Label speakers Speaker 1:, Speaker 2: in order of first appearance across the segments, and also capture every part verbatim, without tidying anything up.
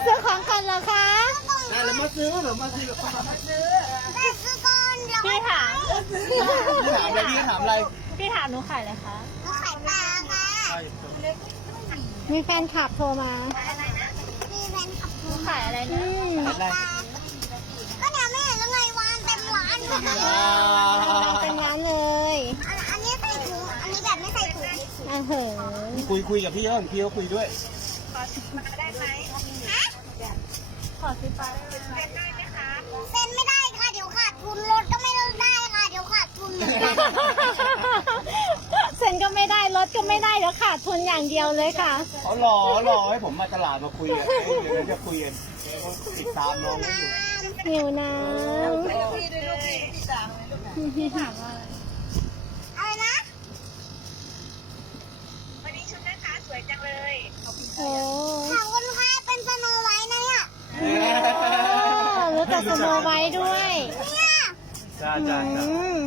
Speaker 1: ซื้อของกันเหรอคะ
Speaker 2: ได้แล้วมาซื้อหรือมาซื้อมาซื้อ
Speaker 3: ได้ซื้อก่อนเดี๋ยว
Speaker 1: พี่ถาม
Speaker 2: พี่ถามอะไรพี่ถามอะไร
Speaker 1: พี่ถามหนูขายอะไรคะ
Speaker 3: หนูขายปลาค่ะ
Speaker 1: มีแฟนคลับโทรมา
Speaker 3: มีแฟนขับ
Speaker 1: หนูขายอะไรนะ
Speaker 2: อะไร
Speaker 3: ก็เดี๋ยวไม่เห็นแล้วไงวางเต็มร้านเลย
Speaker 1: เป็นร้านเลย
Speaker 3: อันนี้ใส่ถุงอันนี้แบบไม่ใส่ถุง
Speaker 1: อ่าเหอะ
Speaker 2: คุยคุยกับพี่เอิญพี่เขาคุยด้วย
Speaker 3: ฮะ
Speaker 1: ขอซื้อปลา
Speaker 3: เซ็นไม่ได้ค่ะเดี๋ยวขาดทุนรถก็ไม่ได้ค่ะเดี๋ยวขาดทุน
Speaker 1: เซ็นก็ไม่ได้รถก็ไม่ได้เดี๋ยวขาดทุนอย่างเดียวเลยค่ะ
Speaker 2: เขารอรอให้ผมมาตลาดมาคุยกันเดี๋ยวจะคุยกันติดตามน้องอยู่
Speaker 1: หิวน้
Speaker 4: พี่ถามว่า
Speaker 3: อะไรนะ
Speaker 4: วันนี้ชุดแม่ค้าสวยจังเลย
Speaker 1: ำโอ้
Speaker 3: ขอบคุณค่ะเป็นสโนไวท์นะเนี่ย
Speaker 1: รู้จักสโนไว้ด้วย
Speaker 3: เนี่ย
Speaker 2: จ้า
Speaker 1: อื
Speaker 2: จ้าจ้าม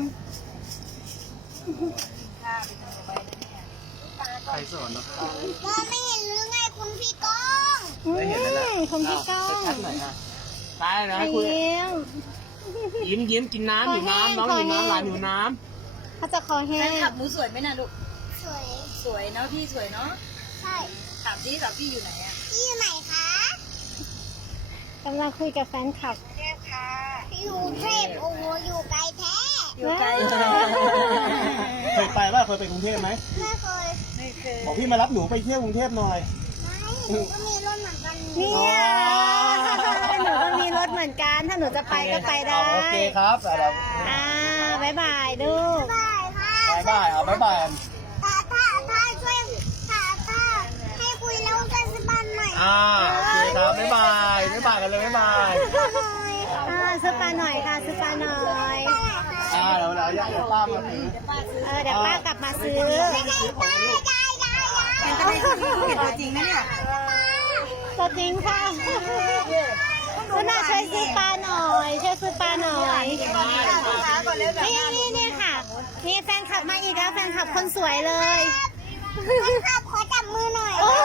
Speaker 2: ใครสอนเนาะ
Speaker 3: มองไม่เห็นหรือไงคุณพี่ก้อง
Speaker 1: อืมคุณพี่ก้อง
Speaker 2: ชัดหน่อยค่ะได้นะ
Speaker 1: ไป
Speaker 2: คุย
Speaker 1: เยี่ยม
Speaker 2: ยิ้มยิ้มกินน้ำอยู่น้ำน้องอยู่น้ำหลานอยู่น้
Speaker 1: เขาจะคอแห้
Speaker 4: แฟน
Speaker 1: ง
Speaker 4: คลับหนูสวยไหมนะลูก
Speaker 3: สวย
Speaker 4: สวยเนาะพี่สวยเนาะ
Speaker 3: ใช่
Speaker 4: ถามพี่สาวพี่อยู่ไหนอะ
Speaker 3: พี่อยู่ไหนคะ
Speaker 1: กำลังคุยกับแฟนคลับ
Speaker 4: เทพค่ะ
Speaker 3: พี่อยู่เทพโอ้โหอยู่ไกลแท้
Speaker 4: อยู่ไกล
Speaker 2: ำเคยไปป่ะเคยไปกรุงเทพไหม
Speaker 3: ไม่เคย
Speaker 4: ไม่เคย
Speaker 2: บอกพี่มารับหนูไปเที่ยวกรุงเทพหน่อย
Speaker 3: ไม่หนูก็มีรถเหมือนกัน
Speaker 1: นี่ไงหนูก็มีรถเหมือนกัน ถ้าหนูจะไปก็ไปได้
Speaker 2: โอเคครับเอาละ
Speaker 1: อ่าบ๊ายบายลูก
Speaker 3: ได้ค่ะ
Speaker 2: บายบายเอาบายบาย
Speaker 3: ถ้าถ้าถ้าช่วยถ้าถ้าให้คุยแล้วจะสบันหน่อย
Speaker 2: อ่าโอเคครับบ๊ายบายบ๊ายบายกันเลยบ๊ายบาย
Speaker 1: อ่าซื้อปลาหน่อยค่ะซื้อปลาหน่อย
Speaker 2: อ่าเดี๋ยวเดี๋ยวเดี๋ยวป้ามาถือ
Speaker 1: เออเดี๋ยวป้ากลับมาซื้อ
Speaker 3: ได้ได้ได้ได้
Speaker 4: เป็นตัวจริงนะเนี่ย
Speaker 1: ตัวจริงค่ะคุณน่าช่วยซื้อปลาหน่อยช่วยซื้อปลาหน่อย
Speaker 4: ก่อนเลยแบบ
Speaker 1: นี่นี่นี่ค่ะ นี่แฟนคลับมาอีกแล้วแฟนคลับคนสวยเลย
Speaker 3: คนขับขอจับมือหน่อย
Speaker 1: โอ้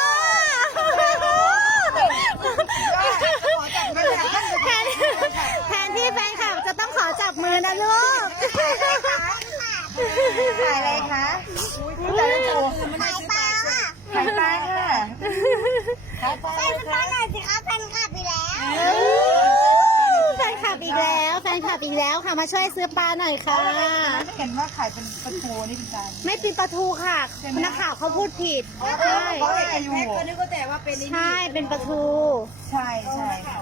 Speaker 1: แทนแทนที่แฟนคลับจะต้องขอจับมือนะลูก
Speaker 4: ขายอะไรคะ
Speaker 3: ขายปลาค่ะ
Speaker 4: ขายปลาค่ะขายปลา
Speaker 3: ใส่สปาหน่อยสิคะแฟนคลับไปแล้ว
Speaker 1: แฟนคลับอีกแล้วแฟนคลับอีกแล้วค่ะมาช่วยซื้อปลาหน่อยค่ะ
Speaker 4: เห็นว่าขายเป็นปลาทูนี่เป็นจาน
Speaker 1: ไม่เป็นปลาทูค่ะนักข่าวเขาพูดผิดใช่
Speaker 4: เขาเห็นแพ็คก็นึกว่าแต่ว่าเป็น
Speaker 1: ใช่เป็นปลาทู
Speaker 4: ใช่ใช่ค่ะ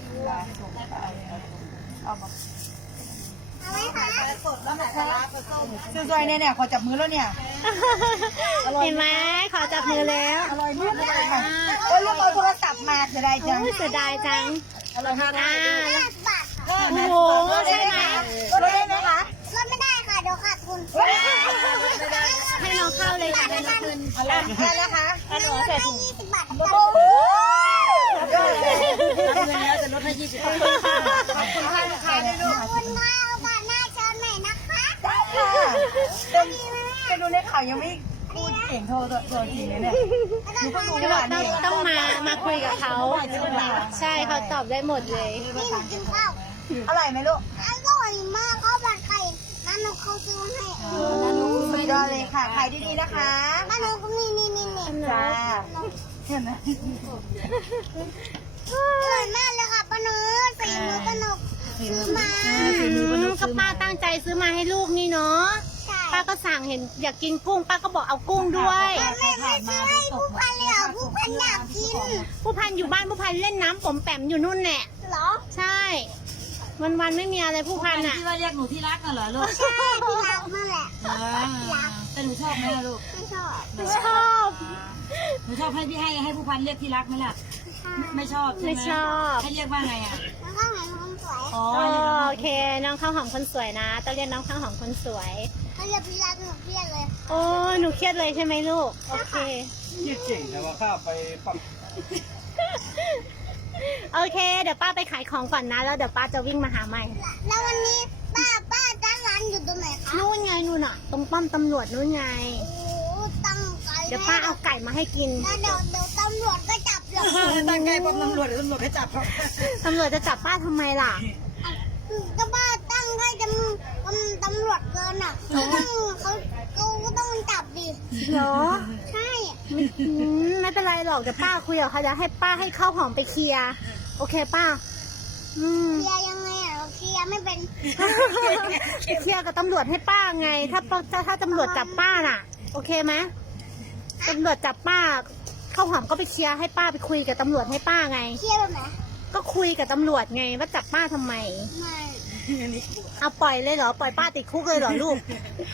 Speaker 4: เอามา
Speaker 3: เอาไหมคะ
Speaker 4: สวยๆเนี่ยเนี่ยขอจับมือแล้วเนี่ย
Speaker 1: เห็นไหมขอจับมือแล้ว
Speaker 4: อร่อยมากเลยค่ะโอ้ยลูกเอาโทรศัพท์มาจะได้จัง
Speaker 1: โอ้ยเสียดายจัง
Speaker 4: อร่อยมาก
Speaker 1: อ่า
Speaker 3: ห้าสิบบาทค่ะ
Speaker 1: โอ้โหใช่ไหม
Speaker 4: ลดได้ไหมคะ
Speaker 3: ลดไม่ได้ค่ะเดี๋ยวขาดทุน
Speaker 1: ให้น้องเข้าเลยค่ะให้น้องคืน
Speaker 4: อะไรอะไรนะคะ
Speaker 1: ให้น้องใส่ถุง
Speaker 3: ยี่สิบบาท
Speaker 4: โอ้โหจะลดให้ยี่สิบขอบคุณค่ะขอบคุณค่ะลูกค้าด้วยลูก
Speaker 3: ขอบคุณค่ะโอกาสหน้าเชิญใหม่นะคะ
Speaker 4: ได้ค่ะเป็นเป็นดูในข่าวยังไม่พูดเสียงโทรตัวจริงเลยเนี่ยหนูเพิ่งรู้
Speaker 1: ก็
Speaker 4: ว่า
Speaker 1: ต้อง
Speaker 4: นี่
Speaker 1: ต้องมามาคุยกับเขา ใช่เขาตอบได้หมดเลย
Speaker 3: นี่หนูกินข้าว
Speaker 4: อร่อยไหมลูก
Speaker 3: อร่อยมากข้าวผัดไข่น้าหนูเขาซื้อให้
Speaker 4: สุดยอดเลยค่ะขายดีๆนะคะ
Speaker 3: น้าหนูก็มีนี่นี่นี่
Speaker 4: จ้าเห็นไหม
Speaker 3: อร่อยมากเลยค่ะป้าหนูสีมือป้าหนูซื้อมา
Speaker 1: ก็ป้าตั้งใจซื้อมาให้ลูกนี่เนาะ
Speaker 3: ใช่
Speaker 1: ป้าก็สั่งเห็นอยากกินกุ้ง ป้าก็บอกเอากุ้งด้วย
Speaker 3: ไม่ไม่ซื้อให้ผู้พันเลยเหรอผู้พันอยากกิน
Speaker 1: ผู้พันอยู่บ้านผู้พันเล่นน้ำผมแปมอยู่นู่นแหละ
Speaker 3: เหรอ
Speaker 1: ใช่ วันวันๆไม่มีอะไรผู้พันอ่ะ
Speaker 4: ที่ว่าเรียกหนูที่รักกันเหรอลูก
Speaker 3: ใช่ที่รักนั่นแหละ
Speaker 4: แต่หนูชอบไหมล่ะลูก
Speaker 3: ไม่ชอบ
Speaker 1: ชอบ
Speaker 4: หนูชอบให้พี่ให้ให้ผู้พันเรียกที่รักไหมล่ะ ไม่ชอบใช่ไหม
Speaker 1: ไม่ชอบ
Speaker 4: ให้เรียกว่าไงอ่ะ
Speaker 3: แล้วก็เหมือนคนสวย
Speaker 4: อ๋อ
Speaker 1: โอเค น้องข้าวหอมคนสวยนะต้องเรียกน้องข้าวหอมคนสวย
Speaker 3: เขาเรียกพี่รักหนูเพี้ยนเลย
Speaker 1: โอ้หนูเครียดเลยใช่ไหมลูก โอเค
Speaker 2: ยี่เก่งแต่ว่าข้าไปปั๊ม
Speaker 1: โอเค เดี๋ยวป้าไปขายของก่อนนะ แล้วเดี๋ยวป้าจะวิ่งมาหาใหม่
Speaker 3: แล้ววันนี้ป้าป้าจ้างร้านอยู่ตรงไหนคะ
Speaker 1: นู่นไงนู่นอ่ะ ตรงป้อมตำรวจนู่นไง
Speaker 3: โอ้ตั้งใจ
Speaker 1: เดี๋ยวป้าเอาไก่มาให้กิน
Speaker 3: แล้วเดี๋ยวเดี๋ยวตำรวจก็จับ
Speaker 4: ตั้งใจปมตำรวจหรือตำรวจให้จับเขา
Speaker 1: ตำรวจจะจับป้าทำไมล่ะ
Speaker 3: ก็บ้าตั้งให้ตำตำรวจเกินอ่ะเขาต้องเขาเขาก็ต้องจับดิ
Speaker 1: เหรอ
Speaker 3: ใช่
Speaker 1: อืมไม่เป็นไรหรอกเดี๋ยวป้าคุยกับเขาจะให้ป้าให้ข้าวหอมไปเคลียร์โอเคป้าอืม
Speaker 3: เคลียร์ยังไงอ่ะเราเคลียร์ไม่เป็น
Speaker 1: ไปเคลียร์กับตำรวจให้ป้าไง ถ้าถ้าถ้าตำรวจจับป้าน่ะ โอเคไหมตำรวจจับป้าข้าวหอมก็ไปเคลียร์ให้ป้าไปคุยกับตำรวจให้ป้าไง
Speaker 3: เคลียร์แบบไหน
Speaker 1: ก็คุยกับตำรวจไงว่าจับป้าทำไม
Speaker 3: ไม่
Speaker 1: เอาปล่อยเลยเหรอปล่อยป้าติดคุกเลยเหรอลูก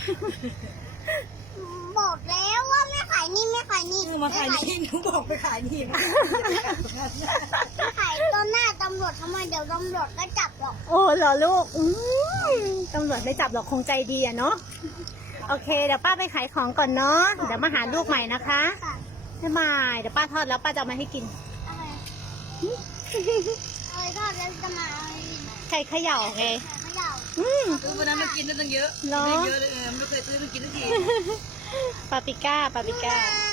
Speaker 3: บอกแล้วว่าไม่ขายนี่ไม่ขายนี่
Speaker 4: มาขายนี่หนูบอกไปขายนี่
Speaker 3: ไม่ขายต้นหน้าตำรวจทำไมเดี๋ยวตำรวจก็จับหรอก
Speaker 1: โอ้เหรอลูกอืมตำรวจไม่จับหรอกคงใจดีอะเนาะโอเคเดี๋ยวป้าไปขายของก่อนเนาะเดี๋ยวมาหาลูกใหม่นะคะ
Speaker 3: ค่ะ
Speaker 1: บ๊ายบายเดี๋ยวป้าทอดแล้วป้าจะเอามาให้กิน
Speaker 3: อะไรอะไรทอดแล้วจะมาเอาอะไรอีก
Speaker 1: ไข่เขย่าไง
Speaker 3: ไม่เอา
Speaker 1: อืม
Speaker 4: คือวันนั้นมันกินได้ตั้งเยอะ
Speaker 1: เหรอ
Speaker 4: ได้เยอะเลยเออไม่เคยซื้อมันกินสักที
Speaker 1: ปาปริก้าปาปริก้า
Speaker 3: อ่า